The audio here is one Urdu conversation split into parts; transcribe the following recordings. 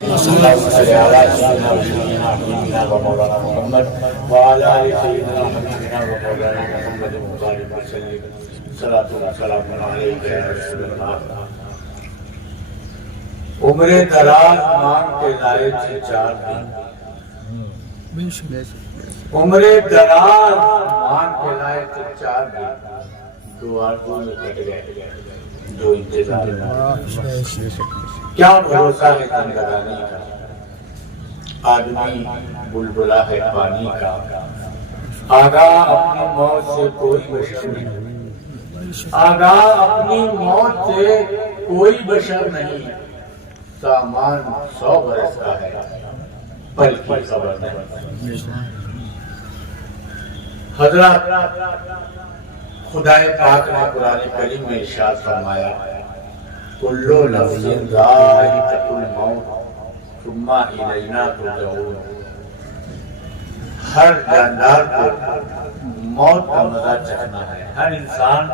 اللهم صل على سيدنا ونبينا ومولانا محمد وعلى آل سيدنا ونبينا ومولانا محمد وبارك وسلم صلاۃ والسلام علیک یا رسول اللہ۔ عمر دراز مانگ کے لائے تھے 4 دن، عمر دراز مانگ کے لائے تھے 4 دن، 2 آرزوں میں کٹ گئے، 2 انتظار میں۔ کیا بھروسہ ہے زندگانی کا، آدمی بلبلا ہے پانی کا، آگاہ اپنی موت سے کوئی بشر نہیں، آگاہ اپنی موت سے کوئی بشر نہیں، سامان 100 برس کا ہے پل کی خبر نہیں۔ حضرت خدائے پاک نے قرآن کریم میں ارشاد فرمایا، کلو نفس ذائقۃ الموت ثم الینا ترجعون، ہر جاندار کو موت کا مزہ چکھنا ہے، ہر انسان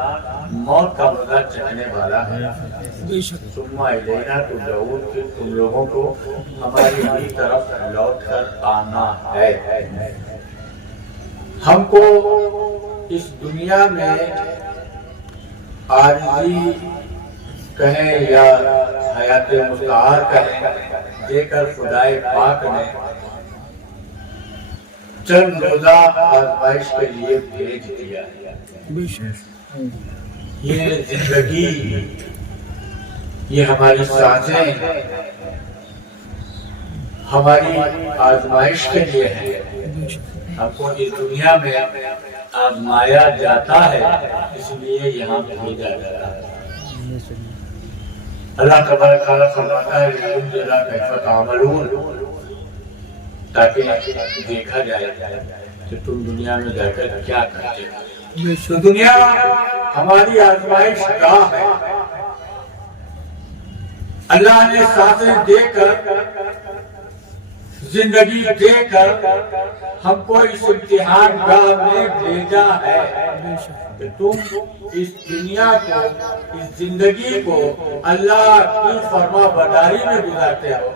موت کا مزہ چکھنے والا ہے۔ ثم الینا ترجعون، پھر تم لوگوں کو ہماری ہی طرف لوٹ کر آنا ہے۔ ہم کو اس دنیا میں عارضی کہیں یا حیات مستعار کہیں دے کر خدائے پاک نے چند روزہ آزمائش کے لیے بھیج دیا۔ یہ زندگی، یہ ہماری سانسیں ہماری آزمائش کے لیے ہے۔ ہم کو اس دنیا میں آزمایا جاتا ہے، اس لیے یہاں بھیجا جاتا ہے۔ اللہ تبارک و تعالیٰ فرماتا ہے لِيُنذِرَ كَيْفَ تَعْمَلُونَ، تاکہ دیکھا جائے کہ تم دنیا میں جا کر کیا کرتے ہو۔ تو دنیا ہماری آزمائش گاہ ہے۔ اللہ نے سانسیں دے کر، زندگی دے کر ہم کو اس امتحان گاہ میں بھیجا ہے کہ تم اس دنیا کو، اس زندگی کو اللہ کی فرما برداری میں گزارتے ہو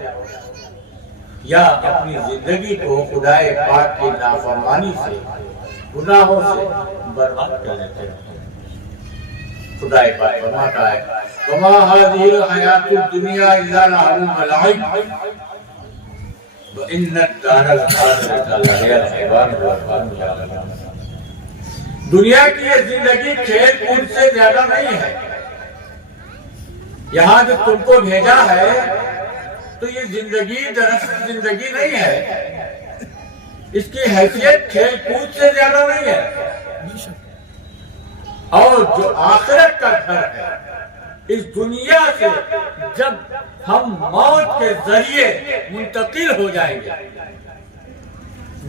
یا اپنی زندگی کو خدائے پاک کی نافرمانی سے، گناہوں سے برباد کر دیتے ہو۔ خدائے پاک فرماتا ہے وَمَا هَذِهِ الْحَيَاةُ الدُّنْيَا إِلَّا لَهْوٌ وَلَعِبٌ وَإِنَّ الدَّارَ الْآخِرَةَ لَهِيَ الْحَيَوَانُ لَوْ كَانُوا يَعْلَمُونَ۔ دنیا کی یہ زندگی کھیل کود سے زیادہ نہیں ہے۔ یہاں جو تم کو بھیجا ہے تو یہ زندگی دراصل زندگی نہیں ہے، اس کی حیثیت کھیل کود سے زیادہ نہیں ہے۔ اور جو آخرت کا گھر ہے، اس دنیا سے جب ہم موت کے ذریعے منتقل ہو جائیں گے،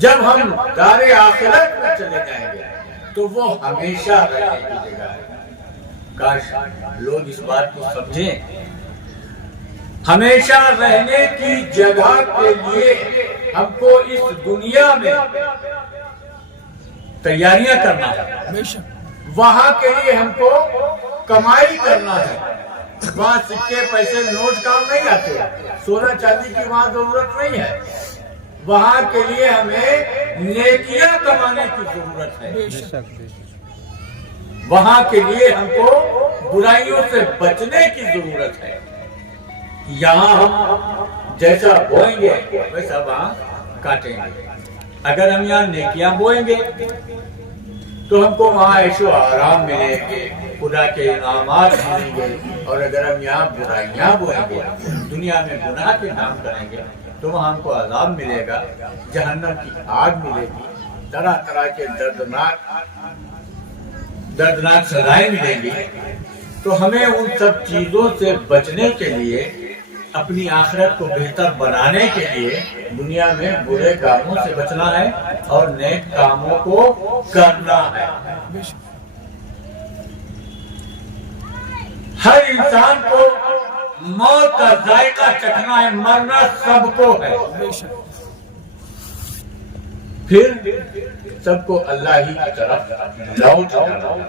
جب ہم دار آخرت میں چلے جائیں گے تو وہ ہمیشہ رہنے کی جگہ ہے۔ کاش لوگ اس بات کو سمجھیں، ہمیشہ رہنے کی جگہ کے لیے ہم کو اس دنیا میں تیاریاں کرنا ہے، وہاں کے لیے ہم کو کمائی کرنا ہے۔ وہاں سکے پیسے نوٹ کام نہیں آتے، سونا چاندی کی وہاں ضرورت نہیں ہے، وہاں کے لیے ہمیں نیکیاں کمانے کی ضرورت ہے۔ وہاں کے لیے ہم کو برائیوں سے بچنے کی ضرورت ہے۔ یہاں ہم جیسا بوئیں گے ویسا وہاں کاٹیں گے۔ اگر ہم یہاں نیکیاں بوئیں گے تو ہم کو وہاں عیش و آرام ملے گے، خدا کے انعامات ملیں گے، اور اگر ہم یہاں برائیاں بوئیں گے، دنیا میں گناہ کے کام کریں گے تو وہاں ہم کو عذاب ملے گا، جہنم کی آگ ملے گی، طرح طرح کے دردناک سزائیں ملیں گی۔ تو ہمیں ان سب چیزوں سے بچنے کے لیے، اپنی آخرت کو بہتر بنانے کے لیے دنیا میں برے کاموں سے بچنا ہے اور نیک کاموں کو کرنا ہے۔ ہر انسان کو موت کا ذائقہ چکھنا ہے، مرنا سب کو ہے، پھر سب کو اللہ ہی کی طرف لوٹ جانا ہے۔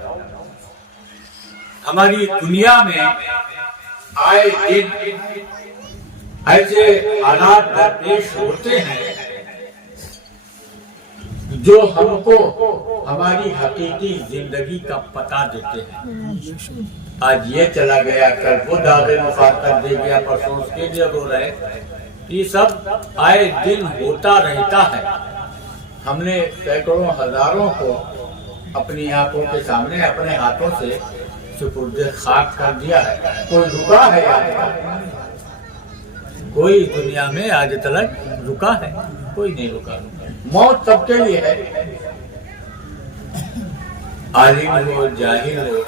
ہماری دنیا میں آئے دن ایسے حالات درپیش ہوتے ہیں جو ہم کو ہماری حقیقی زندگی کا پتہ دیتے ہیں. آج یہ چلا گیا، کل وہ داغ مفارقت دے گیا، پرسوں اس کے لیے رو رہے. یہ سب آئے دن ہوتا رہتا ہے. ہم نے سینکڑوں ہزاروں کو اپنی آنکھوں کے سامنے اپنے ہاتھوں سے سپرد خاک کر دیا ہے. کوئی رکا ہے آج تک؟ کوئی دنیا میں آج تک رکا ہے؟ کوئی نہیں رکا. موت سب کے لیے ہے. عالم ہو، جاہل ہو،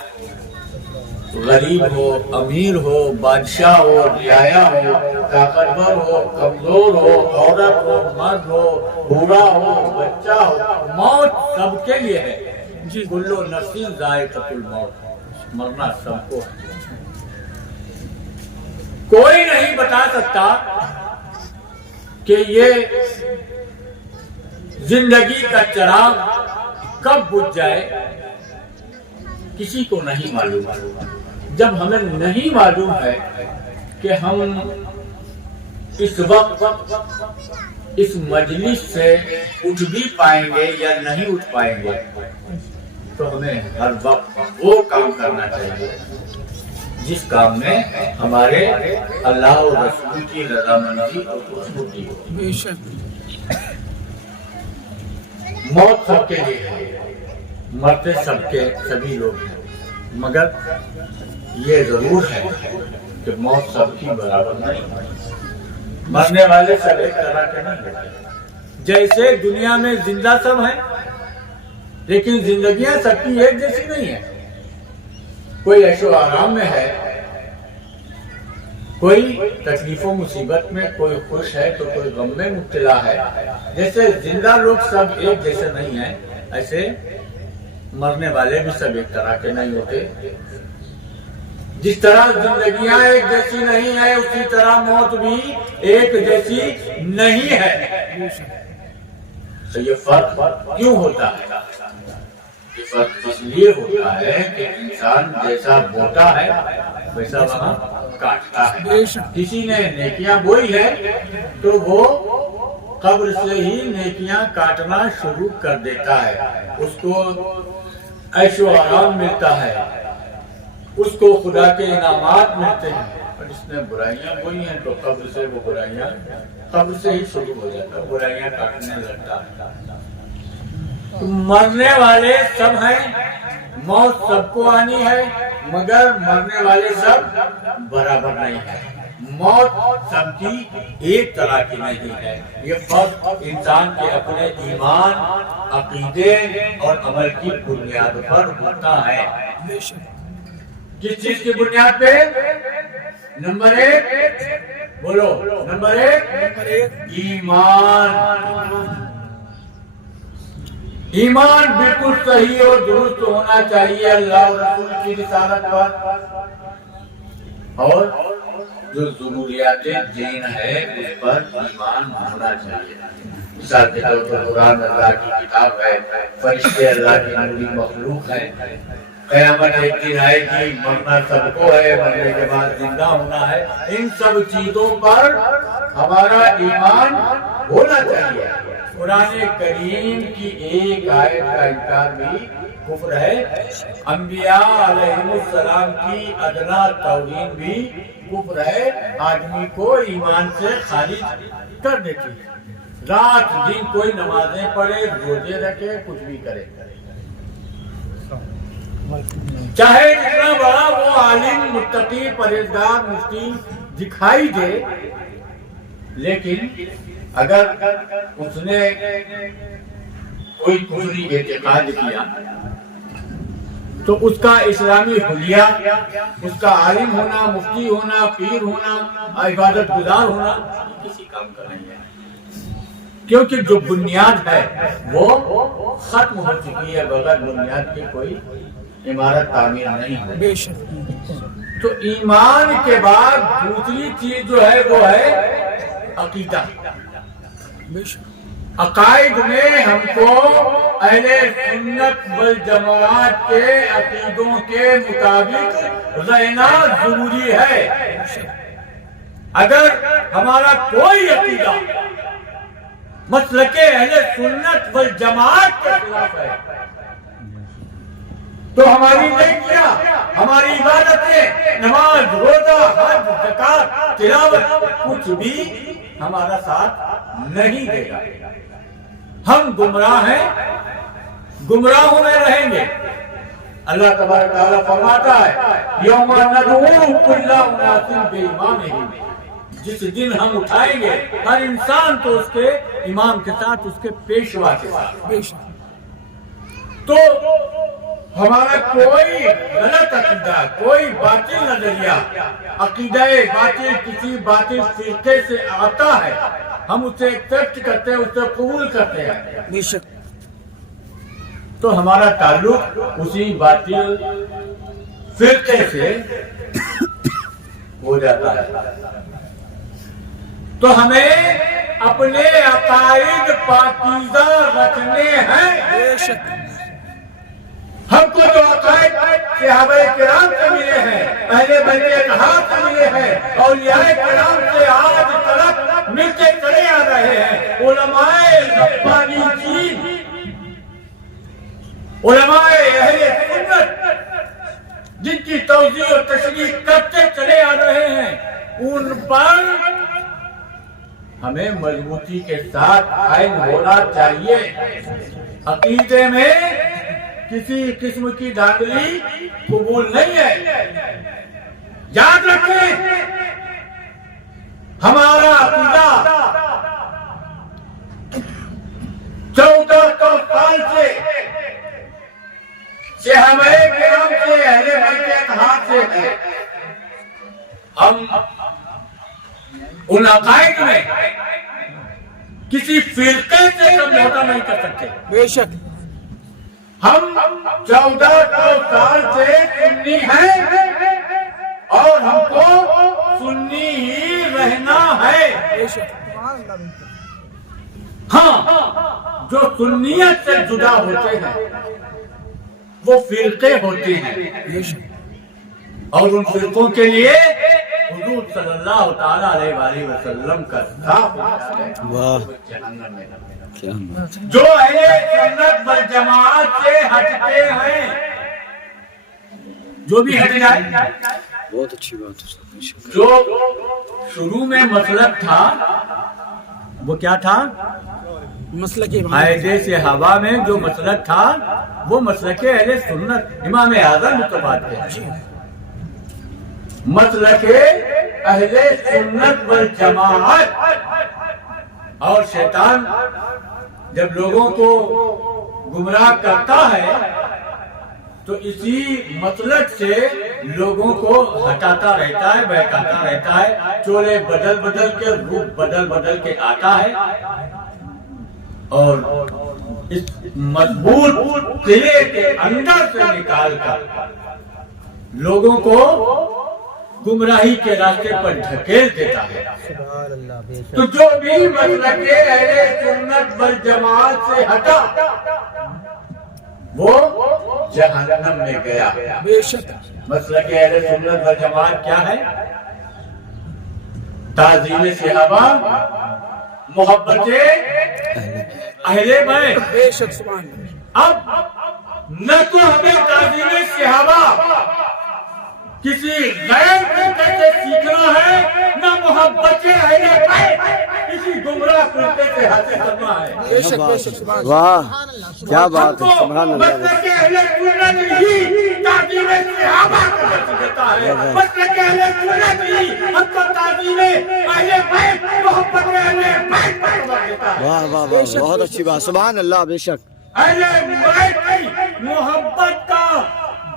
غریب ہو، امیر ہو، بادشاہ ہو، رعایا ہو، طاقتور ہو، کمزور ہو، عورت ہو، مرد ہو، بوڑھا ہو، بچہ ہو، موت سب کے لیے ہے. کل نفس ذائقۃ الموت، مرنا سب کو ہے. کوئی نہیں بتا سکتا کہ یہ زندگی کا چراغ کب بجھ جائے، کسی کو نہیں معلوم. جب ہمیں نہیں معلوم ہے کہ ہم اس وقت اس مجلس سے اٹھ بھی پائیں گے یا نہیں اٹھ پائیں گے، تو ہمیں ہر وقت وہ کام کرنا چاہیے جس کام میں ہمارے اللہ اور رسول کی رضامندی اور خوشنودی ہو. موت سب کے لیے ہے، مرتے سبھی لوگ ہیں، مگر یہ ضرور ہے کہ موت سب کی برابر نہیں. مرنے والے سب ایک طرح کے نہیں ہیں. جیسے دنیا میں زندہ سب ہیں، لیکن زندگیاں سب کی ایک جیسی نہیں ہیں. کوئی عیش و آرام میں ہے، کوئی تکلیف و مصیبت میں، کوئی خوش ہے تو کوئی غم میں مبتلا ہے. جیسے زندہ لوگ سب ایک جیسے نہیں ہیں، ایسے مرنے والے بھی سب ایک طرح کے نہیں ہوتے. جس طرح زندگیاں ایک جیسی نہیں ہے، اسی طرح موت بھی ایک جیسی نہیں ہے. تو یہ فرق کیوں ہوتا ہے؟ یہ فرق اس لیے ہوتا ہے کہ انسان جیسا بوتا ہے ویسا وہاں کاٹتا ہے. کسی نے نیکیاں بوئی ہے تو وہ قبر سے ہی نیکیاں کاٹنا شروع کر دیتا ہے. اس کو عیش و آرام ملتا ہے، اس کو خدا کے انعامات ملتے ہیں. اور جس نے برائیاں بوئی ہیں تو قبر سے وہ برائیاں قبر سے ہی شروع ہو جاتا ہے، برائیاں کاٹنے لگتا ہے. مرنے والے سب ہیں، موت سب کو آنی ہے، مگر مرنے والے سب برابر نہیں ہیں. موت سب کی ایک طرح کی نہیں ہے. یہ فرق انسان کے اپنے ایمان، عقیدے اور عمل کی بنیاد پر ہوتا ہے. کس چیز کی بنیاد پہ؟ نمبر 1 بولو، نمبر 1 ایمان. ایمان بالکل صحیح اور درست ہونا چاہیے اللہ اور رسول کی رسالت پر، اور جو ضروریات دین ہے اس پر ایمان ہونا چاہیے. مثال کے طور پر قرآن اللہ کی کتاب ہے، فرشتے اللہ کی نوری مخلوق ہے، قیامت ایک دن آئے گی، مرنا سب کو ہے، مرنے کے بعد زندہ ہونا ہے. ان سب چیزوں پر ہمارا ایمان ہونا چاہیے. قرآن کریم کی ایک آیت کا انکار بھی کفر ہے. انبیاء علیہ السلام کی ادنا توہین بھی کفر ہے. آدمی کو ایمان سے خارج کر دیتی ہے. رات دن کوئی نمازیں پڑھے، روزے رکھے، کچھ بھی کرے، چاہے جتنا بڑا وہ عالم، متقی، پرہیزگار، مفتی دکھائی دے، لیکن اگر اس نے کوئی کفری اعتقاد کیا تو اس کا اسلامی حلیہ، اس کا عالم ہونا، مفتی ہونا، پیر ہونا، عبادت گزار ہونا کسی کام کا نہیں ہے. کیونکہ جو بنیاد ہے وہ ختم ہو چکی ہے. بغیر بنیاد کے کوئی عمارت تعمیر نہیں ہے. تو ایمان کے بعد دوسری چیز جو ہے وہ ہے عقیدہ. عقائد میں ہم کو اہل سنت والجماعت کے عقیدوں کے مطابق رہنا ضروری ہے. اگر ہمارا کوئی عقیدہ مسلک اہل سنت والجماعت کے خلاف ہے تو ہماری نیکیاں، ہماری عبادتیں، نماز، روزہ، حج، زکات، تلاوت کچھ بھی ہمارا ساتھ نہیں دے گا. ہم گمراہ ہیں، گمراہوں میں رہیں گے. اللہ تبارک تعالیٰ فرماتا ہے یوم ندعو کل اناس بامامہم، جس دن ہم اٹھائیں گے ہر انسان کو اس کے امام کے ساتھ، اس کے پیشوا کے ساتھ. تو ہمارا کوئی غلط عقیدہ، کوئی باطل نظریہ، عقیدہ باطل کسی باطل فرقے سے آتا ہے، ہم اسے ایکسپٹ کرتے ہیں، اسے قبول کرتے ہیں، تو ہمارا تعلق اسی باطل فرقے سے ہو جاتا ہے. تو ہمیں اپنے عقائد پاکیزہ رکھنے ہیں. ہم کو جو عقائد صحابہ کرام سے ملے ہیں، اہل بیت اطہار سے ملے ہیں، اولیاء کرام سے آج تک ملتے چلے آ رہے ہیں، علماء ربانیین، علماء اہل سنت جن کی توضیح اور تشریح کرتے چلے آ رہے ہیں، ان پر ہمیں مضبوطی کے ساتھ قائم ہونا چاہیے. عقیدے میں کسی قسم کی دھاندلی قبول نہیں ہے. یاد رکھیں ہمارا عقیدہ 1400 سال سے صحابہ کرام سے، اہل بیت اطہار سے ہے. ہم ان عقائد میں کسی فرقے سے سمجھوتا نہیں کر سکتے. بے شک ہم 1400 سال سے سنی ہیں اور ہم کو سنی ہی رہنا ہے. ہاں، جو سنیت سے جدا ہوتے ہیں وہ فرقے ہوتے ہیں، اور ان فرقوں کے لیے حضور صلی اللہ تعالیٰ علیہ وآلہ وسلم کا صاف جہنم میں. جو اہل سنت والجماعت سے ہٹتے ہیں، جو بھی ہٹ جائے، بہت اچھی بات ہے. جو شروع میں مسلک تھا وہ کیا تھا؟ مسلک قاعدے سے ہوا میں جو مسلک تھا وہ مسلک اہل سنت امام اعظم کو بات ہے. مسلک اہل سنت والجماعت. اور شیطان جب لوگوں کو گمراہ کرتا ہے تو اسی مسلک سے لوگوں کو ہٹاتا رہتا ہے، بہکاتا رہتا ہے، چولے بدل بدل کے، روپ بدل بدل کے آتا ہے، اور اس مضبوط قلعے کے اندر سے نکال کر لوگوں کو گمراہی کے راستے پر دھکیل دیتا ہے. تو جو بھی مسلک اہل سنت والجماعت سے ہٹا وہ جہنم میں گیا. بے شک مسلک اہل سنت والجماعت کیا ہے؟ تعظیم صحابہ، محبت اہل بیت. بے شک سبحان اللہ. اب نہ تو ہمیں تعظیم صحابہ کسی غیر فرقے سے سیکھنا ہے، نہ محبت اہل بیت کسی گمراہ فرقے سے حاصل کرنا ہے. بے شک بے شک سبحان اللہ. واہ کیا بات ہے، سبحان اللہ. مسلک اہل سنت ہی تعظیم صحابہ کو درس دیتا ہے. مسلک اہل سنت ہی ہم کو تعظیم اہل بیت، محبت اہل بیت پر زور دیتا ہے. واہ واہ واہ بہت اچھی بات، سبحان اللہ. بے شک اہل بیت کی محبت کا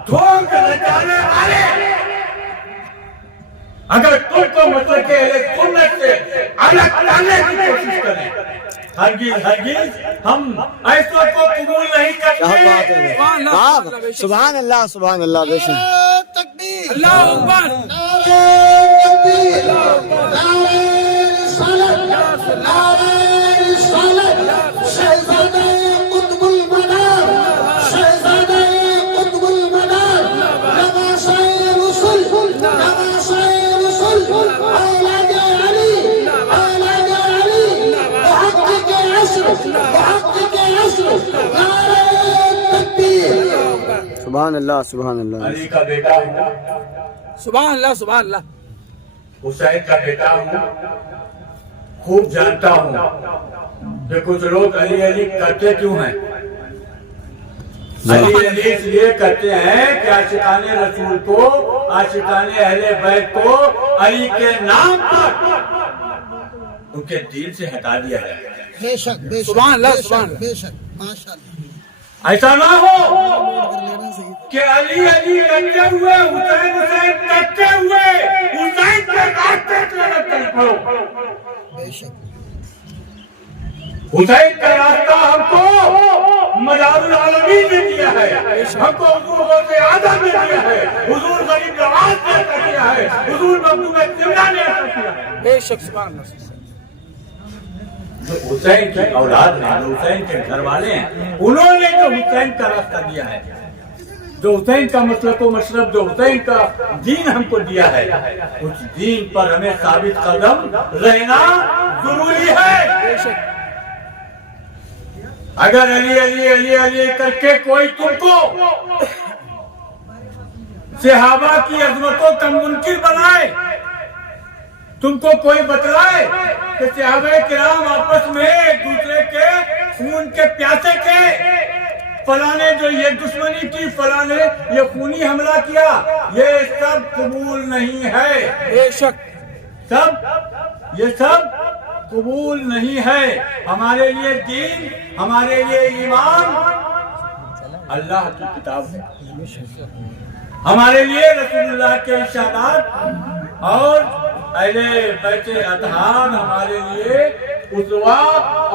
دھونک رچانے والے اگر تم کو مسلک اہل سنت سے الگ لانے کی کوشش کریں، ہرگز ہرگز ہم ایسوں کو قبول نہیں کیا بات کرتے. ہے. واہ سبحان اللہ سبحان اللہ. بے شک اللہ اکبر. شہزادہ سبحان اللہ سبحان اللہ علی کا بیٹا ہوں، سبحان اللہ سبحان اللہ حسین کا بیٹا ہوں، خوب جانتا ہوں کہ کچھ لوگ علی علی کرتے کیوں ہیں۔ علی علی اس لیے کرتے ہیں کہ عاشقان رسول کو، عاشقان اہل بیت کو علی کے نام پر ان کے دل سے ہٹا دیا جائے۔ بے شک بے شک سبحان اللہ سبحان اللہ بے شک ماشاء اللہ ایسا نہ ہو کہ علی علی کرتے ہوئے حسین حسین کرتے ہوئے حسین کے راستے سے چل پڑو۔ بے شک حسین کا راستہ ہم کو مدار العالمین نے دیا ہے، ہم کو حضور غوث اعظم نے دیا ہے، حضور غریب نواز نے عطا کیا ہے، حضور مخدوم زندہ نے عطا کیا ہے۔ بے شک سبحان اللہ جو حسین کی اولاد ہیں، جو حسین کے گھر والے ہیں، انہوں نے جو حسین کا راستہ دیا ہے، جو حسین کا مسلک و مشرب، جو حسین کا دین ہم کو دیا ہے، اس دین پر ہمیں ثابت قدم رہنا ضروری ہے۔ بے شک اگر علی علی علی علی کر کے کوئی تم کو صحابہ کی عظمتوں کا منکر بنائے، تم کو کوئی بتلائے کہ صحابہ کرام آپس میں ایک دوسرے کے خون کے پیاسے تھے، فلاں نے جو یہ دشمنی کی، فلاں نے یہ خونی حملہ کیا، یہ سب قبول نہیں ہے، بے شک یہ سب قبول نہیں ہے۔ ہمارے لیے دین، ہمارے لیے ایمان اللہ کی کتاب ہے، ہمارے لیے رسول اللہ کے ارشادات اور اہل بیت اطہار ہمارے لیے اسوہ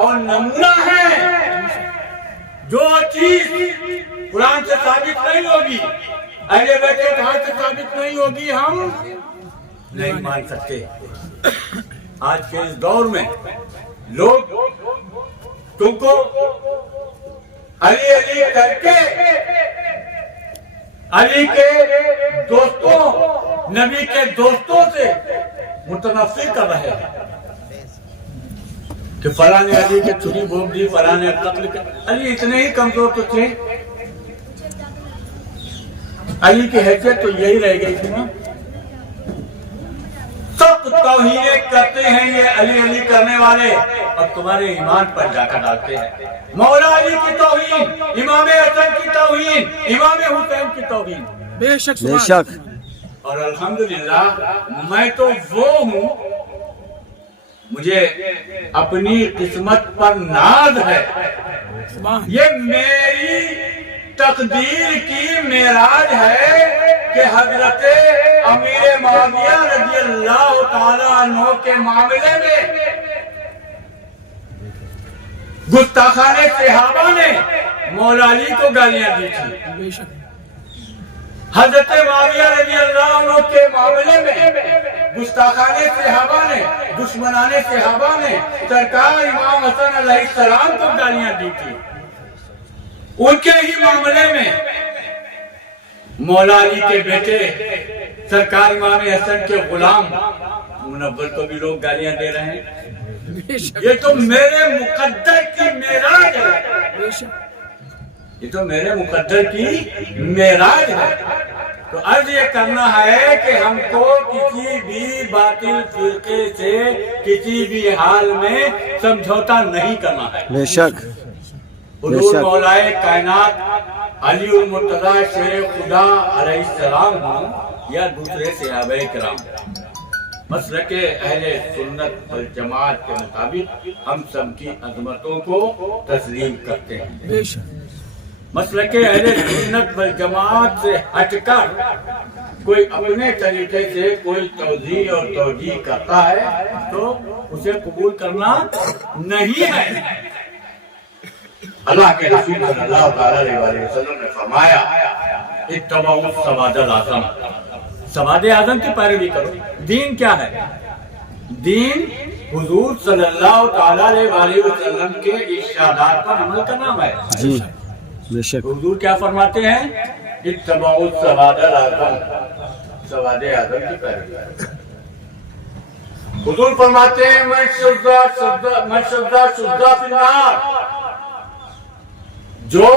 اور نمونہ ہے۔ جو چیز قرآن سے ثابت نہیں ہوگی، اہل بیت اطہار سے ثابت نہیں ہوگی، ہم نہیں مان سکتے۔ آج کے اس دور میں لوگ تم کو علی علی کر کے علی کے دوستوں، نبی کے دوستوں سے متنفر کر رہے ہیں کہ فلاں نے علی کے چھری بھونک دی، فلاں نے قتل کر۔ علی اتنے ہی کمزور تو تھے، علی کی حیثیت تو یہی رہ گئی تھی نا۔ سب توہین کرتے ہیں یہ علی علی کرنے والے، اور تمہارے ایمان پر جا کر ڈالتے ہیں۔ مولا علی کی توہین، امام حسن کی توہین، امام حسین کی توہین۔ بے شک بے سبحان شک اور الحمدللہ میں تو وہ ہوں، مجھے اپنی قسمت پر ناز ہے، سبحان یہ میری تقدیر کی معراج ہے کہ حضرت امیر معاویہ رضی اللہ تعالیٰ عنہ کے معاملے میں گستاخان صحابہ نے مولا علی کو گالیاں دی تھی، بے شک حضرت معاویہ رضی اللہ عنہ کے معاملے میں گستاخان صحابہ نے، دشمنان صحابہ نے سرکار امام حسن علیہ السلام کو گالیاں دی تھی۔ ان کے ہی معاملے میں مولا علی کے بیٹے سرکار امام حسن کے غلام منور کو بھی لوگ گالیاں دے رہے ہیں۔ بے شک یہ تو میرے مقدر کی معراج ہے، بے شک یہ تو میرے مقدر کی معراج ہے۔ تو عرض یہ کرنا ہے کہ ہم کو کسی بھی باطل فرقے سے کسی بھی حال میں سمجھوتا نہیں کرنا ہے۔ بے شک حضور مولائے کائنات علی المرتضی شیر خدا علیہ السلام ہوں یا دوسرے صحابہ کرام، مسلک اہل سنت والجماعت کے مطابق ہم سب کی عظمتوں کو تسلیم کرتے ہیں۔ بے شک مسلک اہل سنت والجماعت سے ہٹ کر کوئی اپنے طریقے سے کوئی توضیح اور توجیہ کرتا ہے تو اسے قبول کرنا نہیں ہے۔ اللہ کے رسول صلی اللہ علیہ وسلم نے فرمایا اتبعوا السواد الاعظم، سواد اعظم کی پیروی کرو۔ دین کیا ہے؟ دین حضور صلی اللہ تعالی علیہ وسلم کے ارشادات پر عمل کا نام ہے۔ جی بے شک حضور کیا فرماتے ہیں؟ اتبعوا السواد الاعظم، سواد اعظم کی پیروی کرو۔ حضور فرماتے ہیں من شذا فی النار، جو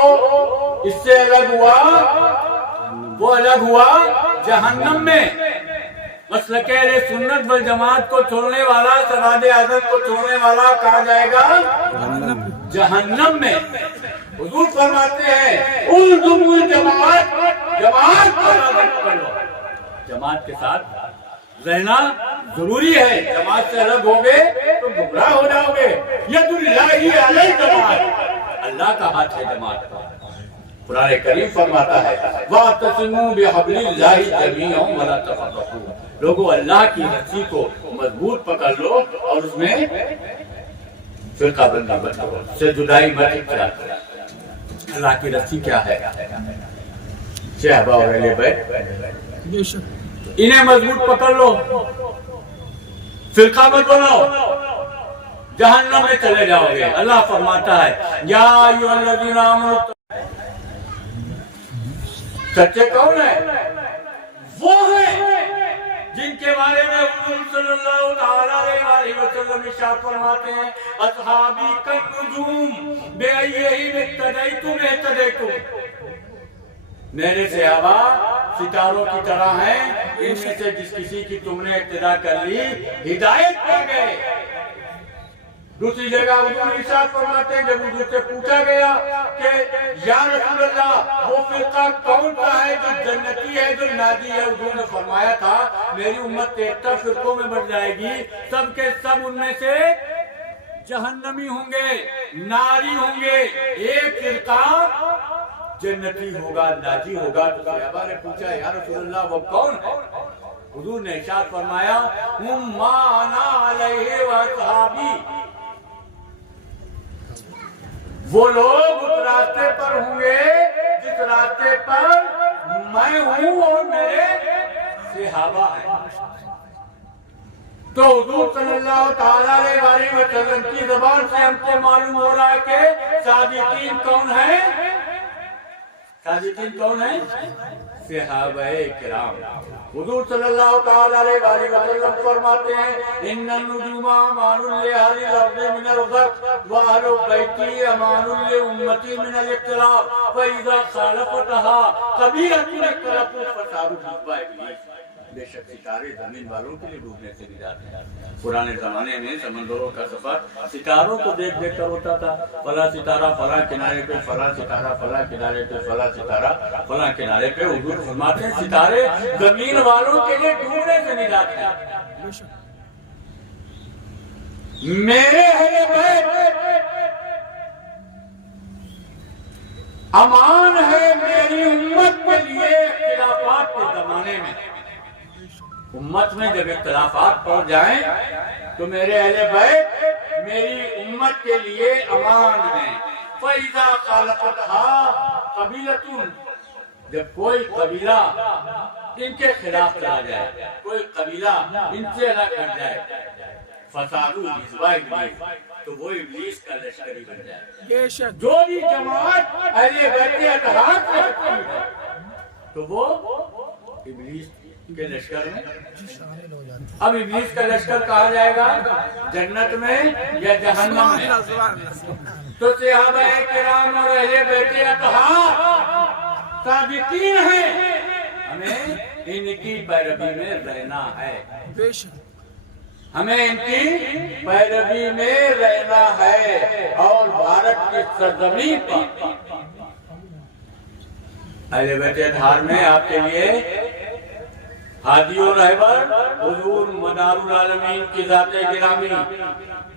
اس سے الگ ہوا وہ الگ ہوا جہنم میں. مسلک اہل سنت والجماعت کو چھوڑنے والا، سواد اعظم کو چھوڑنے والا کہا جائے گا جہنم میں. حضور فرماتے ہیں الزموا الجماعت، جماعت کو لازم کر لو. جماعت کے ساتھ رہنا ضروری ہے. جماعت سے الگ ہوگے تو گمراہ ہو جاؤ گے. ید اللہ علی الجماعت، اللہ کا ہاتھ ہے جماعت کا. قرآن کریم فرماتا ہے وَاعْتَصِمُوا بِحَبْلِ اللَّهِ جَمِيعًا وَلَا تَفَرَّقُوا. لوگوں اللہ کی رسی کو مضبوط پکڑ لو اور اس میں فرقہ بندی مت کرو، اس سے جدائی مت اختیار کرو. اللہ کی رسی کیا ہے؟ صحابہ اور اہل بیت، بے شک انہیں مضبوط پکڑ لو، فرقہ مت بناؤ، جہنم میں چلے جاؤ گے. اللہ فرماتا ہے یا ایھا الذین آمنوا. سچے کون ہیں؟ وہ ہیں جن کے بارے میں حضور صلی اللہ تعالیٰ علیہ وسلم ارشاد فرماتے ہیں اصحابی کالنجوم بأیہم اقتدیتم اہتدیتم. میرے صحابہ ستاروں کی طرح ہیں، ان میں سے جس کسی کی تم نے اقتدا کر لی ہدایت پا گئے. دوسری جگہ حضور ارشاد فرماتے ہیں جب حضور سے پوچھا گیا کہ یا رسول اللہ وہ فرقہ کون سا ہے جو جنتی ہے جو ناجی ہے؟ حضور نے فرمایا تھا میری امت 73 فرقوں میں بٹ جائے گی، سب کے سب ان میں سے جہنمی ہوں گے، ناری ہوں گے، ایک فرقہ جنتی ہوگا، ناجی ہوگا. تو صحابہ نے پوچھا یا رسول اللہ وہ کون ہے؟ حضور نے ارشاد فرمایا ہم ما انا علیہ واصحابی. وہ لوگ اس راستے پر ہوں گے جس راستے پر میں ہوں اور میرے صحابہ ہیں. تو حضور صلی اللہ تعالیٰ علیہ وسلم کی زبان سے ہم کو معلوم ہو رہا ہے کہ صادقین کون ہیں؟ صادقین کون ہیں؟ صحابہ کرام. حضور صلی اللہ تعالیٰ علیہ وسلم فرماتے ہیں ان النجوم امان لأہل الارض من الغرق واہل بیتی امان لامتی من الاختلاف فاذا خالفتها قبیلۃ اختلفوا فصاروا حزب ابلیس. بے شک ستارے زمین والوں کے لیے ڈوبنے سے نجات ہے. پرانے زمانے میں سمندروں کا سفر ستاروں کو دیکھ دیکھ کر ہوتا تھا. فلاں ستارہ فلاں کنارے پہ، فلاں ستارہ فلاں کنارے پہ، فلاں ستارہ فلاں کنارے پہ. حضور فرماتے ہیں ستارے زمین والوں کے لیے ڈوبنے سے نجات ہے. میرے اہل بیت امان ہے میری امت کے لیے اختلافات کے زمانے میں. امت میں جب اختلافات پہنچ جائیں تو میرے اہل بیت میری امت کے لیے امان ہیں. فَإِذَا خَالَفَتْهَا قَبِيلَةٌ، جب کوئی قبیلہ ان کے خلاف چلا جائے، کوئی قبیلہ ان سے الگ ہٹ جائے، فَصَارُوا حِزْبَ إِبْلِيسَ، تو وہ ابلیس کا لشکر ہی بن جائے. بے شک جو بھی جماعت اہل بیت اتحاد سے ہٹتی ہے تو وہ ابلیس کے لشکر میں. اب ابلیس کا لشکر کہا جائے گا جنت میں یا جہنم میں. تو صحابہ کرام اور اہل بیت اتحاد صادقین ہیں، ہمیں ان کی پیروی میں رہنا ہے. بے شک ہمیں ان کی پیروی میں رہنا ہے. اور بھارت کی سرزمین پر اہل بیت اتحاد میں آپ کے لیے ہادی و رہبر حضور مدار العالمین کی ذات گرامی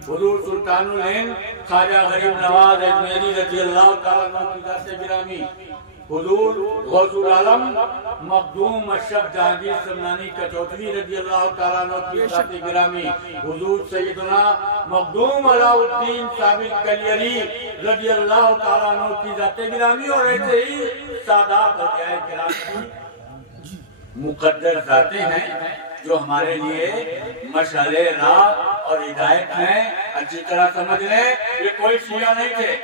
حضور سلطان الہند خواجہ غریب نواز اجمیری رضی اللہ تعالیٰ عنہ کی ذات گرامی، حضور غوث العالم مخدوم اشرف جہانگیر سمنانی کچوتوی رضی اللہ تعالیٰ عنہ کی ذات گرامی، حضور سیدنا مخدوم علاء الدین صابر کلیری رضی اللہ تعالیٰ عنہ کی ذات گرامی، اور ایسے ہی سادات اولیاء کرام کی مقدر ذاتیں ہیں جو ہمارے لیے مشعل راہ اور ہدایت ہیں. اچھی طرح سمجھ لیں یہ کوئی شیعہ نہیں تھے.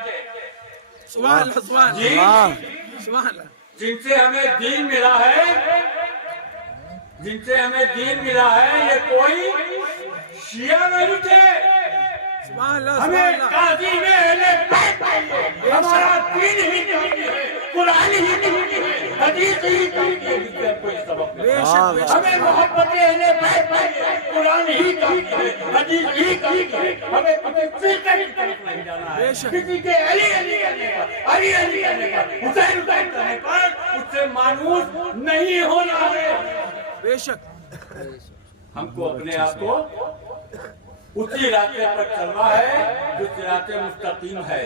سبحان اللہ سبحان اللہ سبحان اللہ. جن سے ہمیں دین ملا ہے، جن سے ہمیں دین ملا ہے، یہ کوئی شیعہ نہیں تھے. سبحان اللہ سبحان ہمیں اللہ قاضی میں اہل بیت چاہیے، ہمارا دین ہی چاہیے، قرآن ہی چاہیے، حدیث ہی چاہیے، اس سے کوئی سبق نہیں۔ بے شک بے شک ہمیں محبت اہل بیت چاہیے، قرآن ہی چاہیے، حدیث ہی چاہیے، ہمیں کسی فرقے کی طرف نہیں جانا ہے، بے شک۔ کسی کے علی علی کرنے پر، علی علی کرنے پر، حسین حسین کرنے پر اس سے مانوس نہیں ہونا ہے۔ بے شک ہم کو اپنے آپ کو اسی راستے پر چلنا ہے جو صراط مستقیم ہے،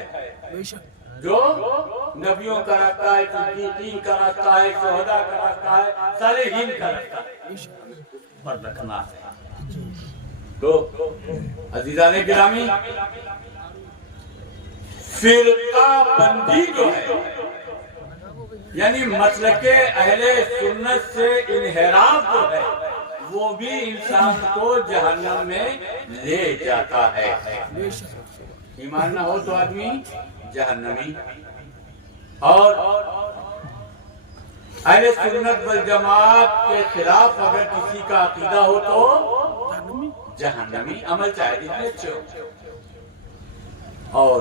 بے شک جو نبیوں کا راستہ ہے، صدیقین کا راستہ ہے، شہداء کا راستہ ہے، صالحین کا راستہ ہے، بے شک اس پر رکھنا ہے۔ تو عزیزان گرامی، فرقہ بندی جو ہے یعنی مسلک اہل سنت سے انحراف جو ہے وہ بھی انسان کو جہنم میں لے جاتا ہے۔ بے شک ایمان نہ ہو تو آدمی جہنمی، اور اہل سنت والجماعت کے خلاف اگر کسی کا عقیدہ ہو تو جہنمی، عمل چاہے جتنے اچھے ہو۔ اور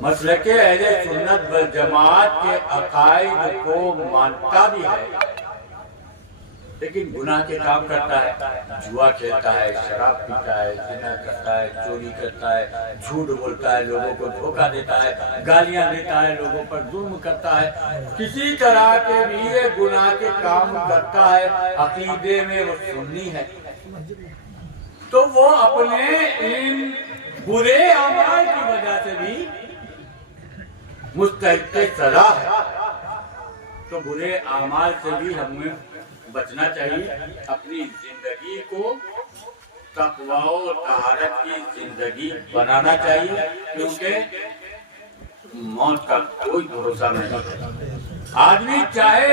مسلک اہل سنت والجماعت کے عقائد کو مانتا بھی ہے لیکن گناہ کے کام کرتا ہے، جوا کھیلتا ہے، شراب پیتا ہے، زنا کرتا ہے، چوری کرتا ہے، جھوٹ بولتا ہے، لوگوں کو دھوکہ دیتا ہے، گالیاں دیتا ہے، لوگوں پر ظلم کرتا ہے، کسی طرح کے بھی یہ گناہ کے کام کرتا ہے، عقیدے میں وہ سنی ہے، تو وہ اپنے ان برے اعمال کی وجہ سے بھی مستحق سزا ہے۔ تو برے اعمال سے بھی ہمیں بچنا چاہیے، اپنی زندگی کو تقوی و طہارت کی زندگی بنانا چاہیے، کیونکہ موت کا کوئی بھروسہ نہیں۔ آدمی چاہے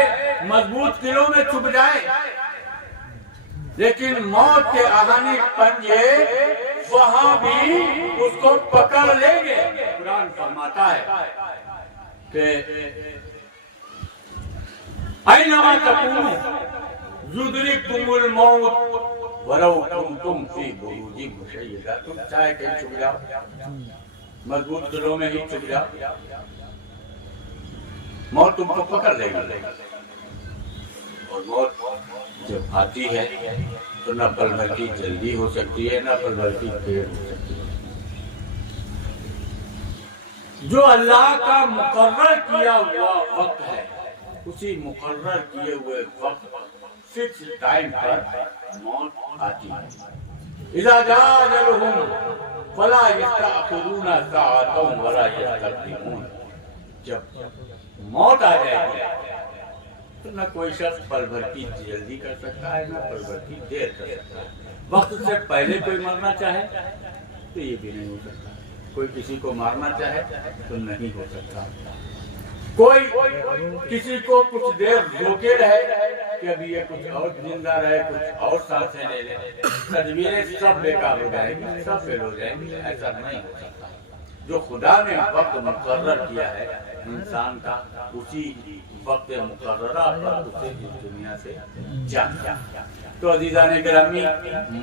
مضبوط قلعوں میں چھپ جائے لیکن موت کے آہنی پنجے وہاں بھی اس کو پکڑ لیں گے۔ قرآن فرماتا ہے کہ اینما تکونوا یدرککم الموت ولو کنتم فی بروج مشیدہ۔ تم چاہے کہیں چھپ جاؤ، مضبوط قلعوں میں ہی چھپ جاؤ، موت تم کو پکڑ لے گی۔ اور موت جب آتی ہے تو نہ پل بھر کی جلدی ہو سکتی ہے، نہ پل بھر کی دیر ہو سکتی ہے۔ جو اللہ کا مقرر کیا ہوا وقت ہے، اسی مقرر کیے ہوئے وقت فکس ٹائم پر موت آتی ہے۔ اذا جاء اجلهم فلا يستأخرون ساعة ولا يستقدمون۔ جب موت آ جائے گی تو نہ کوئی شخص پل بھر کی جلدی کر سکتا ہے، نہ پل بھر کی دیر کر سکتا ہے۔ وقت سے پہلے کوئی مرنا چاہے تو یہ بھی نہیں ہو سکتا، کوئی کسی کو مارنا چاہے تو نہیں ہو سکتا، کوئی کسی کو کچھ دیر روکے رہے کہ ابھی یہ کچھ اور زندہ رہے، کچھ اور سانسیں لے لے، تدبیریں سب بیکار ہو جائیں گی، سب فیل ہو جائیں گی، ایسا نہیں ہو سکتا۔ جو خدا نے وقت مقرر کیا ہے انسان کا، اسی وقت مقررہ پر اسے اس دنیا سے جانا۔ تو عزیزان گرامی،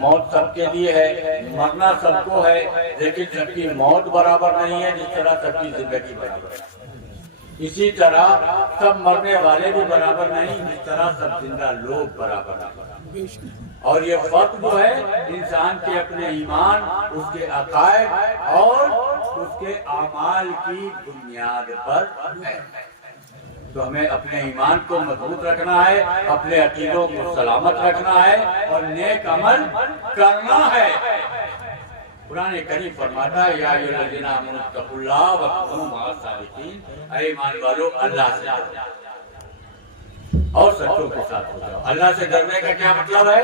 موت سب کے لیے ہے، مرنا سب کو ہے، لیکن سب کی موت برابر نہیں ہے جس طرح سب کی زندگی برابر ہے۔ اسی طرح سب مرنے والے بھی برابر نہیں جس طرح سب زندہ لوگ برابر ہیں۔ اور یہ فرق جو ہے انسان کے اپنے ایمان، اس کے عقائد اور اس کے اعمال کی بنیاد پر ہے۔ تو ہمیں اپنے ایمان کو مضبوط رکھنا ہے، اپنے عقیدوں کو سلامت رکھنا ہے اور نیک عمل کرنا ہے۔ قرآن کریم فرماتا ہے یا ایھا الذین آمنوا اتقوا اللہ وکونوا مع الصادقین، اے ایمان والو اللہ سے ڈرو اور سچوں کے ساتھ ہو جاؤ۔ اللہ سے ڈرنے کا کیا مطلب ہے؟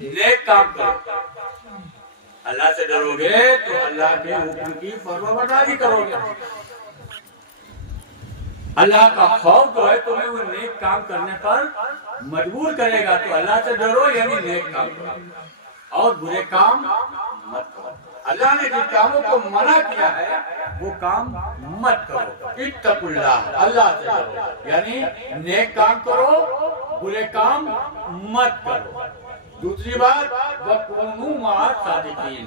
نیک کام کرو۔ اللہ سے ڈرو گے تو اللہ کے حکم کی فرمانبرداری کرو گے۔ اللہ کا خوف جو ہے تمہیں وہ نیک کام کرنے پر مجبور کرے گا، تو اللہ سے ڈرو یعنی نیک کام کرو اور برے کام مت کرو۔ اللہ نے جن کاموں کو منع کیا ہے وہ کام مت کرو۔ اتقوا اللہ، اللہ سے ڈرو یعنی نیک کام کرو، برے کام مت کرو۔ دوسری بات وَكُونُوا مَعَ الصَّادِقِينَ،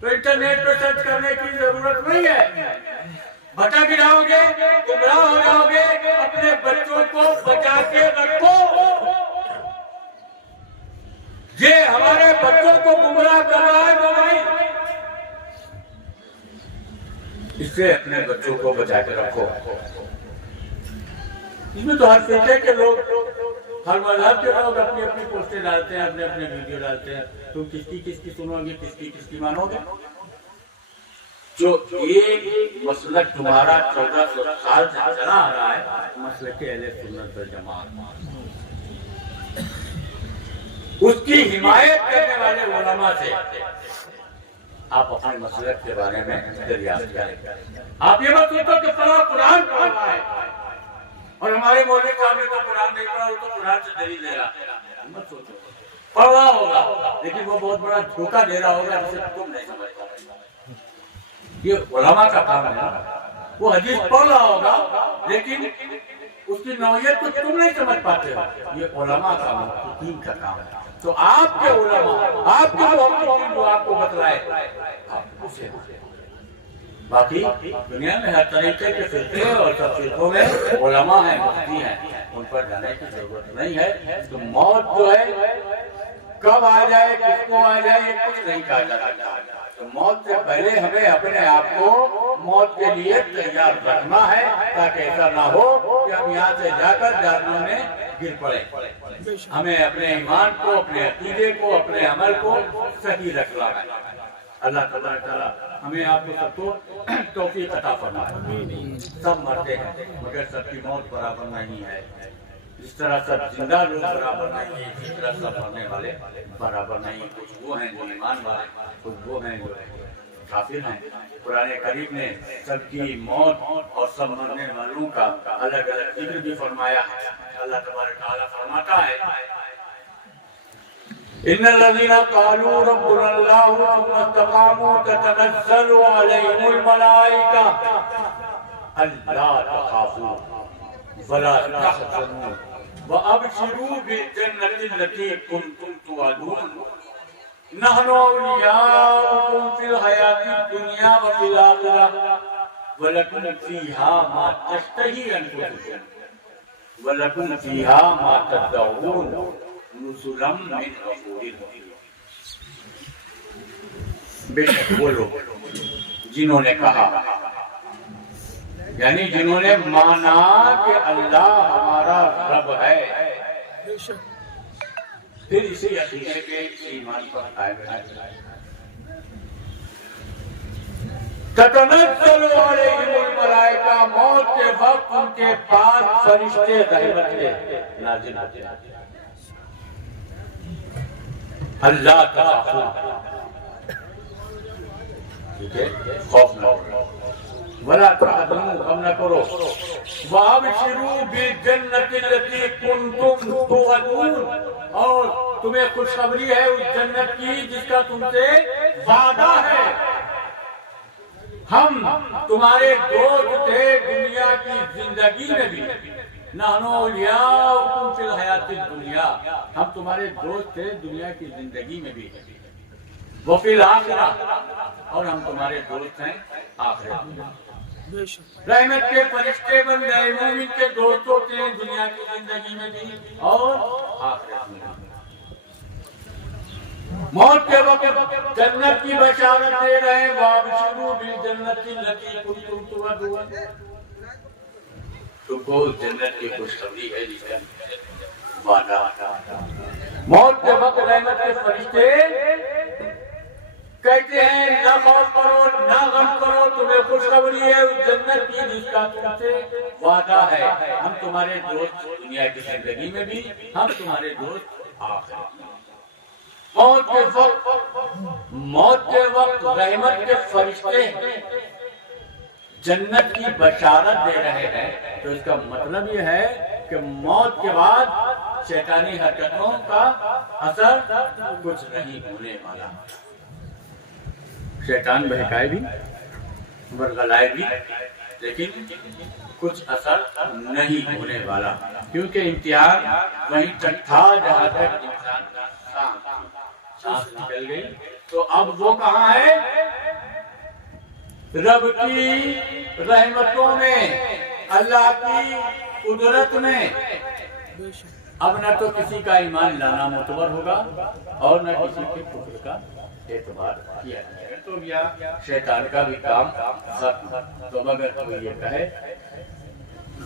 تو انٹرنیٹ پہ سرچ کرنے کی ضرورت نہیں ہے. بھٹک جاؤ گے, گمراہ ہو جاؤ گے. اپنے بچوں کو بچا کے رکھو. یہ ہمارے بچوں کو گمراہ کر رہا ہے موبائل. اس سے اپنے بچوں کو بچا کے رکھو. اس میں تو ہر فکر کے لوگ, ہر مذہب کے لوگ اپنی اپنی پوسٹیں ڈالتے ہیں, اپنے اپنے ویڈیو ڈالتے ہیں. تم کس کی سنو گے, کس کی مانو گے؟ جو ایک مسلک تمہارا 1400 سال سے چلا آ رہا ہے, مسلک اہل سنت والجماعت, اس کی حمایت کرنے والے علماء سے آپ اپنے مسلک کے بارے میں دریافت کریں. آپ یہ مت سوچو کہ فلاں قرآن پڑھ رہا ہے اور ہمارے مولوی صاحب نے تو قرآن نہیں پڑھا, وہ تو قرآن سے دلیل دے رہا ہے. مت سوچو, پڑھ رہا ہوگا لیکن وہ بہت بڑا دھوکہ دے رہا ہوگا جسے تم نہیں سمجھ پا رہے. یہ علماء کا کام ہے. وہ حدیث پڑھ رہا ہوگا لیکن اس کی نوعیت کو تم نہیں سمجھ پاتے ہو. یہ علماء کا, محققین کا کام ہے. تو آپ کے علماء, آپ کے محققین جو آپ کو بتلائے, آپ اسے. باقی دنیا میں ہر طریقے کے فرقے اور سب فرقوں میں علماء ہیں, مفتی ہیں, ان پر جانے کی ضرورت نہیں ہے. تو موت جو ہے کب آ جائے, کس کو آ جائے, یہ کچھ نہیں کہا جا سکتا. تو موت سے پہلے ہمیں اپنے آپ کو موت کے لیے تیار رکھنا ہے, تاکہ ایسا نہ ہو کہ ہم یہاں سے جا کر جہنم میں گر پڑے. ہمیں اپنے ایمان کو, اپنے عقیدے کو, اپنے عمل کو صحیح رکھنا ہے. اللہ تعالیٰ ہمیں آپ کو سب کو توفیق عطا فرمائے. سب مرتے ہیں مگر سب کی موت برابر نہیں ہے. جس طرح سب زندہ لوگ برابر نہیں ہیں, اس طرح سب مرنے والے برابر نہیں ہیں. کچھ وہ ہیں جو ایمان والے, کچھ وہ ہیں جو کافر ہیں. قرآن کریم نے سب کی موت اور سب مرنے والوں کا الگ الگ ذکر بھی فرمایا ہے. اللہ تبارک تعالیٰ فرماتا ہے, ان الذين قالوا ربنا الله ثم استقاموا تتنزل عليهم الملائكة الا تخافوا ولا تحزنوا وابشروا بالجنة التي كنتم توعدون نحن اولياؤكم في الحياة الدنيا وفي الآخرة ولكم فيها ما تشتهي انفسكم ولكم فيها ما تدعون نزلا من غفور رحیم. بے شک وہ لوگ جنہوں نے کہا, یعنی جنہوں نے مانا کہ اللہ ہمارا رب ہے, پھر اسی عقیدے کے ایمان پر قائم رہے. تتنزل علیہم الملائکہ, موت کے وقت ان کے پاس فرشتے رحمت کے نازل ہوتے ہیں. اللہ تخافوا, ٹھیک ہے, خوف نہ کرو, ولا تحزنوا, غم نہ کرو, وابشروا بالجنۃ التي كنتم توعدون, اور تمہیں خوشخبری ہے اس جنت کی جس کا تم سے وعدہ ہے. ہم تمہارے دوست تھے دنیا کی زندگی میں بھی. نحن اولیاؤکم فی الحیاۃ الدنیا, ہم تمہارے دوست تھے دنیا کی زندگی میں بھی. وفی الآخرہ, اور ہم تمہارے دوست ہیں آخرت میں. رحمت کے فرشتے بن گئے, مومن کے دوست ہوتے ہیں دنیا کی زندگی میں بھی اور آخرت میں بھی. موت کے وقت جنت کی بشارت دے رہے, وابشروا بالجنۃ التي كنتم توعدون, تم کو جنت کی خوشخبری ہے جس کا وعدہ. موت کے وقت رحمت کے فرشتے کہتے ہیں نہ خوف کرو, نہ غم کرو, تمہیں خوشخبری ہے اس جنت کی جس کا تم سے وعدہ ہے. ہم تمہارے دوست دنیا کی زندگی میں بھی, ہم تمہارے دوست آخرت میں. موت کے وقت رحمت کے فرشتے جنت کی بشارت دے رہے ہیں, تو اس کا مطلب یہ ہے کہ موت کے بعد شیطانی حرکتوں کا اثر کچھ نہیں ہونے والا. شیطان بہکائے بھی, ورغلائے بھی, لیکن کچھ اثر نہیں ہونے والا, کیونکہ امتحان وہیں تک تھا جہاں تک انسان کا سانس نکل گئی تو اب وہ کہاں ہے؟ رب کی رحمتوں میں، اللہ کی قدرت میں۔ اب نہ تو کسی کا ایمان لانا معتبر ہوگا اور نہ کسی کے کفر کا اعتبار کیا جائے گا۔ تو یہاں شیطان کا بھی کام ختم۔ تو مگر کوئی یہ کہے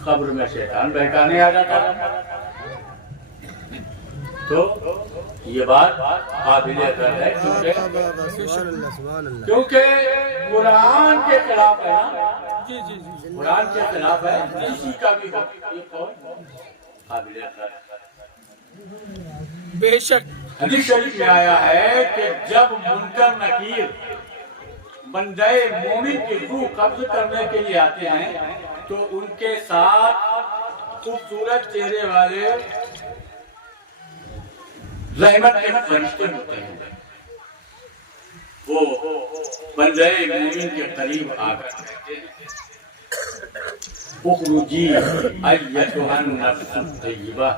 قبر میں شیطان بہکانے آ جاتا ہے، تو یہ بات قابل رد ہے، کیونکہ قرآن کے خلاف ہے نا، قرآن کے خلاف ہے، کسی کا بھی ہو یہ قول قابل رد ہے۔ بے شک حدیث شریف میں آیا ہے کہ جب منکر نکیر بندے مومن کی روح قبض کرنے کے لیے آتے ہیں تو ان کے ساتھ خوبصورت چہرے والے رحمت کے فرشتے ہوتے ہیں، وہ بندے مومن کے قریب آ کر کہتے ہیں اخرجی ایتھا النفس الطیبہ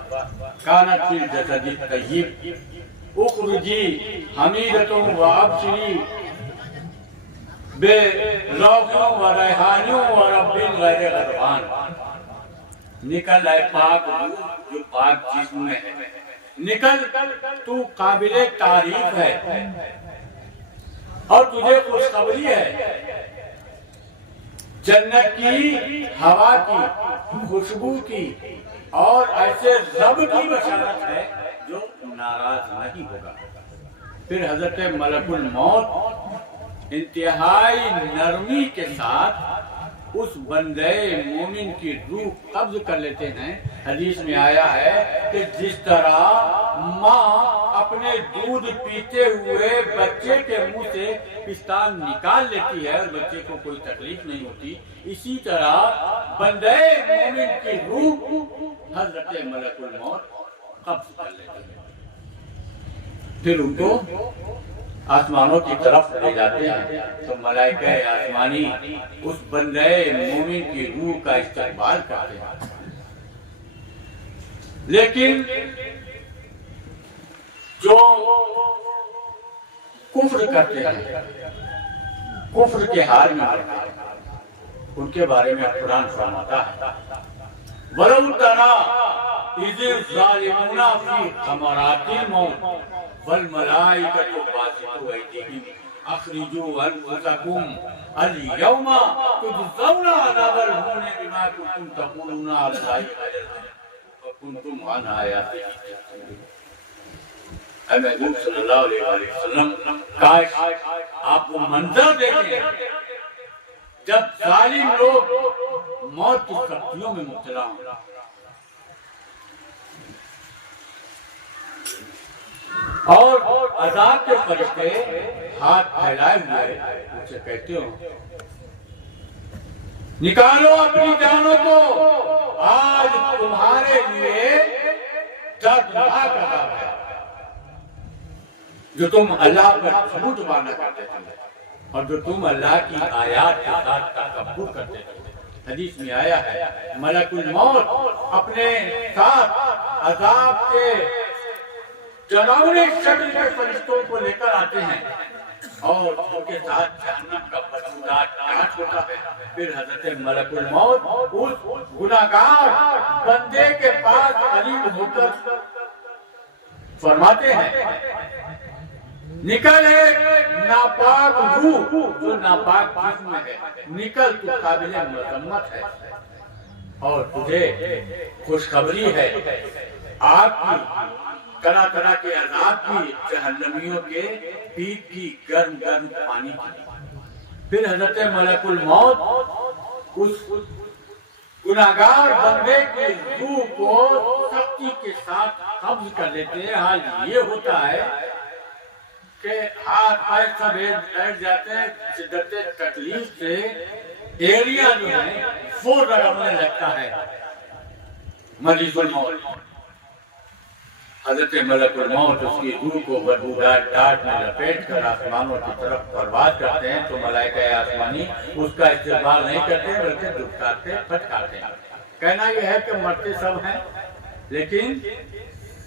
کانت فی الجسد الطیب اخرجی حمیدۃ و ابشری بے روح و ریحان و رب غیر غضبان۔ نکل اے پاک روح جو پاک جسم میں ہے، نکل تو قابل تعریف ہے اور تجھے خوشخبری ہے، جنت کی ہوا کی خوشبو کی اور ایسے رب کی بشارت ہے جو ناراض نہیں ہوگا۔ پھر حضرت ملک الموت انتہائی نرمی کے ساتھ اس بندے مومن کی روح قبض کر لیتے ہیں۔ حدیث میں آیا ہے کہ جس طرح ماں اپنے دودھ پیتے ہوئے بچے کے منہ سے پستان نکال لیتی ہے اور بچے کو کوئی تکلیف نہیں ہوتی، اسی طرح بندے مومن کی روح حضرت ملک الموت قبض کر لیتے ہیں، پھر ان کو آسمانوں کی طرف لے جاتے ہیں تو ملائکہ آسمانی اس بندے مومن کی روح کا استقبال کرتے ہیں۔ لیکن جو کفر کرتے ہیں، کفر کے حال میں رہتے ہیں، ان کے بارے میں قرآن فرماتا ہے وَلَوْ تَرَىٰ إِذِ الظَّالِمُونَ فِي غَمَرَاتِ الْمَوْتِ وَالْمَلَائِكَةُ بَاسِطُو أَيْدِيهِمْ أَخْرِجُوا أَنفُسَكُمْ الْيَوْمَ تُجْزَوْنَ عَذَابَ الْهُونِ بِمَا كُنتُمْ تَقُولُونَ عَلَى اللَّهِ غَيْرَ الْحَقِّ وَكُنتُمْ عَنْ آيَاتِهِ تَسْتَكْبِرُونَ۔ اے محبوب صلی اللہ علیہ وسلم، کاش آپ وہ منظر دیکھیں جب ظالم لوگ موت کی سختیوں میں مبتلا ہوں اور عذاب کے فرشتے ہاتھ پھیلائے ہوئے ان سے کہتے ہو نکالو اپنی جانوں کو، آج تمہارے لیے دردناک عذاب ہے جو تم اللہ پر جھوٹ باندھا کرتے تھے اور جو تم اللہ کی آیات کے ساتھ تکبر کرتے تھے۔ حدیث میں آیا ہے ملک الموت اپنے ساتھ عذاب کے ڈراونے شکل کے فرشتوں کو لے کر آتے ہیں اور ان کے ساتھ جہنم کا بدبودار کاٹ ہوتا ہے۔ پھر حضرت ملک الموت اس گناہگار بندے کے پاس قریب ہو کر فرماتے ہیں نکل ہے ناپاک روح جو ناپاک جسم میں ہے، نکل تو قابل مذمت ہے اور تجھے خوشخبری ہے آگ کی، طرح طرح کے عذاب کی، جہنمیوں کے پیٹ کی گرم گرم پانی کی۔ پھر حضرت ملک الموت اس گناہگار بندے کی روح کو سختی کے ساتھ قبض کر لیتے ہیں۔ حال یہ ہوتا ہے کہ ہاتھ پیر سب بیٹھ جاتے ہیں، شدت تکلیف سے ایریا جو ہے وہ رگڑنے لگتا ہے مریض الموت۔ حضرت ملک الموت اس کی روح کو بدبودار ٹاٹ میں لپیٹ کر آسمانوں کی طرف پرواز کرتے ہیں تو ملائکہ آسمانی اس کا استقبال نہیں کرتے بلکہ دھتکارتے پھٹکارتے ہیں۔ کہنا یہ ہے کہ مرتے سب ہیں لیکن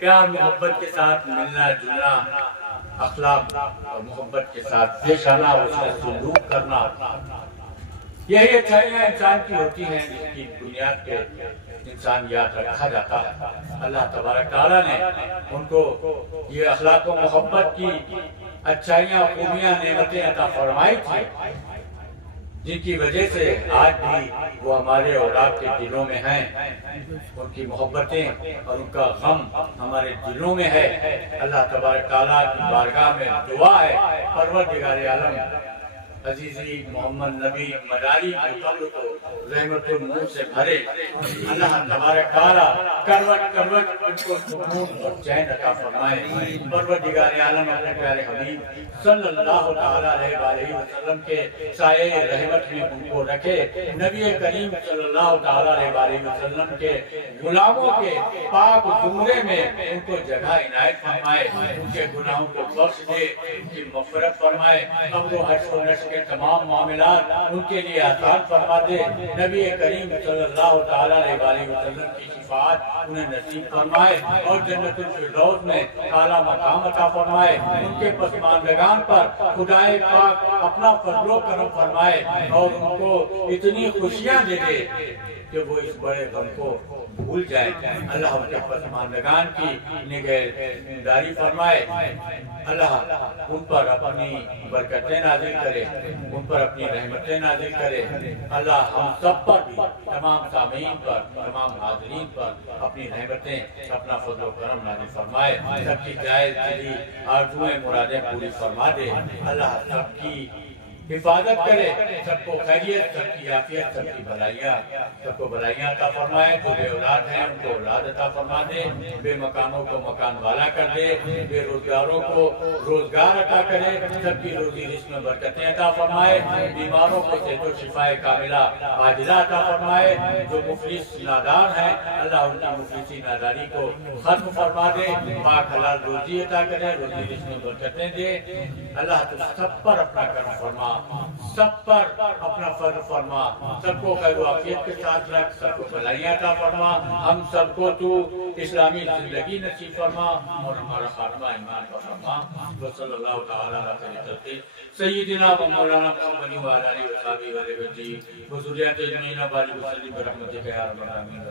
پیار محبت کے ساتھ ملنا جلنا، اخلاق اور محبت کے ساتھ پیش آنا، اس سے سلوک کرنا، یہی اچھائیاں انسان کی ہوتی ہیں جس کی بنیاد پہ انسان یاد رکھا جاتا ہے۔ اللہ تبارک تعالیٰ نے ان کو یہ اخلاق و محبت کی اچھائیاں، خوبیاں، نعمتیں عطا فرمائی تھی، جن کی وجہ سے آج بھی وہ ہمارے اولاد کے دلوں میں ہیں۔ ان کی محبتیں اور ان کا غم ہمارے دلوں میں ہے۔ اللہ تبارک تعالیٰ کی بارگاہ میں دعا ہے، پروردگار عالم عزیزی محمد نبی مداری کی قبر کو رحمت النور سے بھرے۔ اللہ تبارک تعالیٰ کروٹ کروٹ ان کو سکون اور چین عطا فرمائے۔ پروردگار عالم اپنے پیارے حبیب صلی اللہ علیہ وآلہ وسلم کے سائے رحمت میں ان کو رکھے۔ نبی کریم صلی اللہ علیہ وآلہ وسلم کے غلاموں کے پاک زمرے میں ان کو جگہ عنایت فرمائے، ان کے گناہوں کو بخش دے، ان کی مغفرت فرمائے، قبر و حشر و نشر کے تمام معاملات ان کے لیے آسان فرما دے۔ نبی کریم صلی اللہ علیہ وآلہ وسلم کی شفاعت انہیں نصیب فرمائے اور جنت الفردوس میں اعلیٰ مقام عطا فرمائے۔ ان کے پسماندگان پر خدائے پاک اپنا فضل و کرم فرمائے اور ان کو اتنی خوشیاں دے دے کہ وہ اس بڑے غم کو بھول جائے۔ اللہ ان کے پسماندگان کی نگہداری فرمائے۔ اللہ ان پر اپنی برکتیں نازل کرے، ان پر اپنی رحمتیں نازل کرے۔ اللہ ہم سب پر بھی، تمام سامعین پر، تمام حاضرین پر اپنی رحمتیں، اپنا فضل و کرم نازل فرمائے۔ سب کی جائز دلی آرزوئیں مرادیں پوری فرما دے۔ اللہ سب کی حفاظت کرے، سب کو خیریت، سب کی عافیت، سب کی بھلائیاں، سب کو بھلائیاں عطا فرمائے۔ جو بے اولاد ہیں ان کو اولاد عطا فرما دے، بے مکانوں کو مکان والا کر دے، بے روزگاروں کو روزگار عطا کرے، سب کی روزی رزق میں برکتیں عطا فرمائے، بیماروں کو صحت و شفائے کاملہ عاجلہ عطا فرمائے۔ جو مفلس نادار ہیں اللہ ان کی مفلسی ناداری کو ختم فرما دے، پاک حلال روزی عطا کرے، روزی رزق میں برکتیں دے۔ اللہ تو سب پر اپنا کرم فرما، سب پر اپنا فضل فرما، سب کو خیر و عافیت کے ساتھ رکھ، سب کو بھلائیاں عطا فرما۔ ہم سب کو تو اسلامی زندگی نصیب فرما اور ہمارا خاتمہ ایمان پر فرما۔ صلی اللہ تعالیٰ علیہ سیدنا و مولانا محمد و آلہ و صحبہ و ذریۃ اجمعین، بارک وسلم برحمتک یا ارحم الراحمین۔